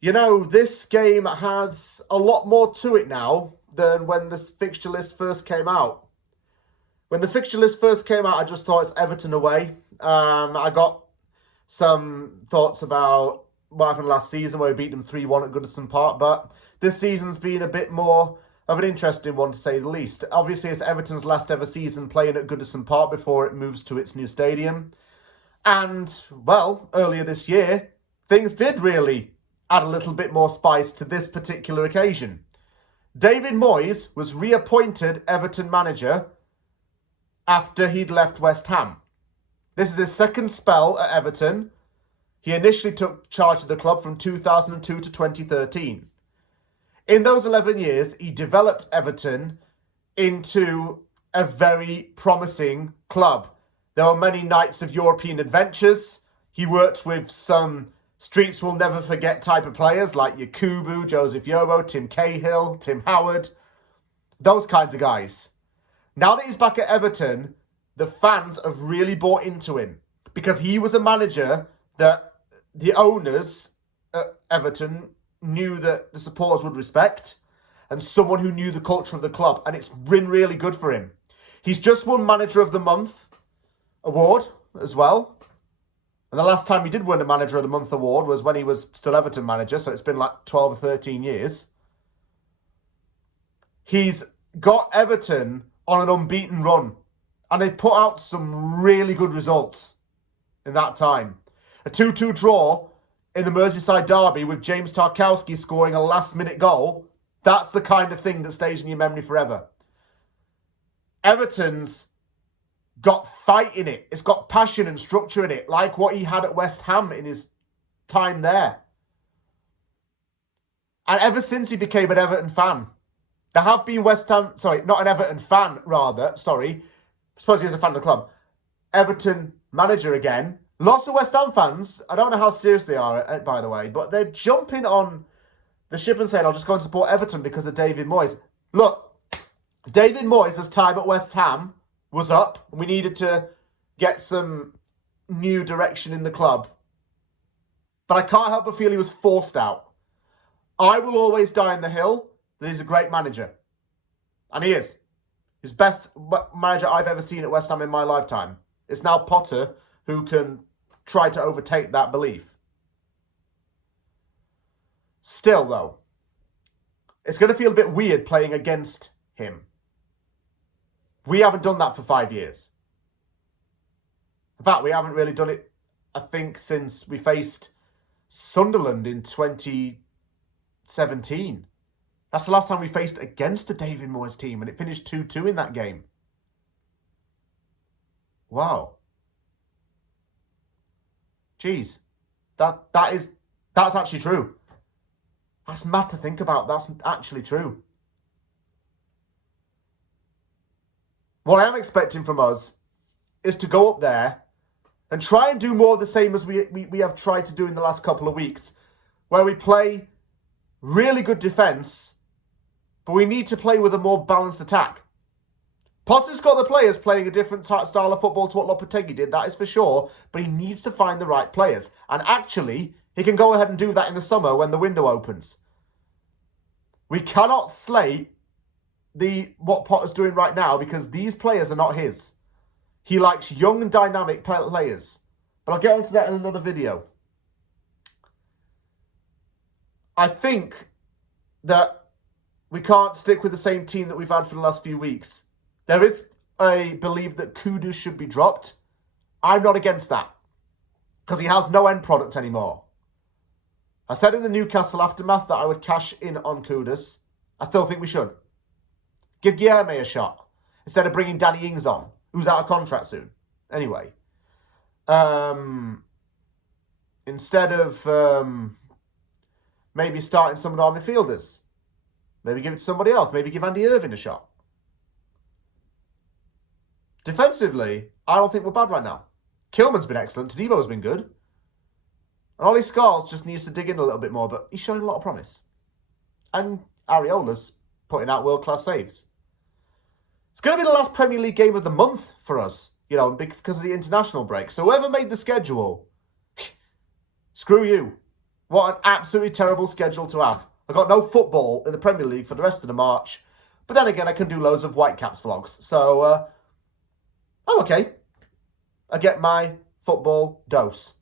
You know, this game has a lot more to it now than when the fixture list first came out. When the fixture list first came out, I just thought it's Everton away. I got some thoughts about what happened last season where we beat them 3-1 at Goodison Park, but this season's been a bit more of an interesting one to say the least. Obviously, it's Everton's last ever season playing at Goodison Park before it moves to its new stadium. And, well, earlier this year, things did really add a little bit more spice to this particular occasion. David Moyes was reappointed Everton manager after he'd left West Ham. This is his second spell at Everton. He initially took charge of the club from 2002 to 2013. In those 11 years, he developed Everton into a very promising club. There were many nights of European adventures. He worked with some streets we'll never forget type of players like Yakubu, Joseph Yobo, Tim Cahill, Tim Howard. Those kinds of guys. Now that he's back at Everton, the fans have really bought into him because he was a manager that the owners at Everton knew that the supporters would respect and someone who knew the culture of the club, and it's been really good for him. He's just won Manager of the Month award as well. And the last time he did win a Manager of the Month award was when he was still Everton manager, so it's been like 12 or 13 years. He's got Everton on an unbeaten run, and they've put out some really good results in that time. A 2-2 draw in the Merseyside derby with James Tarkowski scoring a last-minute goal, that's the kind of thing that stays in your memory forever. Everton's got fight in it. It's got passion and structure in it, like what he had at West Ham in his time there. And ever since he became an Everton fan, there have been not an Everton fan, rather, I suppose he's a fan of the club. Everton manager again. Lots of West Ham fans, I don't know how serious they are, by the way, but they're jumping on the ship and saying, I'll just go and support Everton because of David Moyes. Look, David Moyes' time at West Ham was up, and we needed to get some new direction in the club. But I can't help but feel he was forced out. I will always die on the hill that he's a great manager. And he is. He's the best manager I've ever seen at West Ham in my lifetime. It's now Potter who can try to overtake that belief. Still, though, it's going to feel a bit weird playing against him. We haven't done that for 5 years. In fact, we haven't really done it, I think, since we faced Sunderland in 2017. That's the last time we faced against a David Moyes team, and it finished 2-2 in that game. Wow. Jeez. That's actually true. That's mad to think about. That's actually true. What I am expecting from us is to go up there and try and do more of the same as we have tried to do in the last couple of weeks, where we play really good defence, but we need to play with a more balanced attack. Potter's got the players playing a different style of football to what Lopetegui did, that is for sure, but he needs to find the right players. And actually, he can go ahead and do that in the summer when the window opens. We cannot slate what Potter's doing right now because these players are not his. He likes young and dynamic players. But I'll get onto that in another video. I think that we can't stick with the same team that we've had for the last few weeks. There is a belief that Kudus should be dropped. I'm not against that because he has no end product anymore. I said in the Newcastle aftermath that I would cash in on Kudus. I still think we should. Give Guilherme a shot instead of bringing Danny Ings on, who's out of contract soon. Anyway, instead of maybe starting some of our midfielders, maybe give it to somebody else. Maybe give Andy Irving a shot. Defensively, I don't think we're bad right now. Kilman's been excellent. Tadebo's been good. And Ollie Scholes just needs to dig in a little bit more, but he's showing a lot of promise. And Areola's putting out world-class saves. It's going to be the last Premier League game of the month for us, because of the international break. So whoever made the schedule, screw you. What an absolutely terrible schedule to have. I got no football in the Premier League for the rest of the March. But then again, I can do loads of Whitecaps vlogs. So, I'm okay. I get my football dose.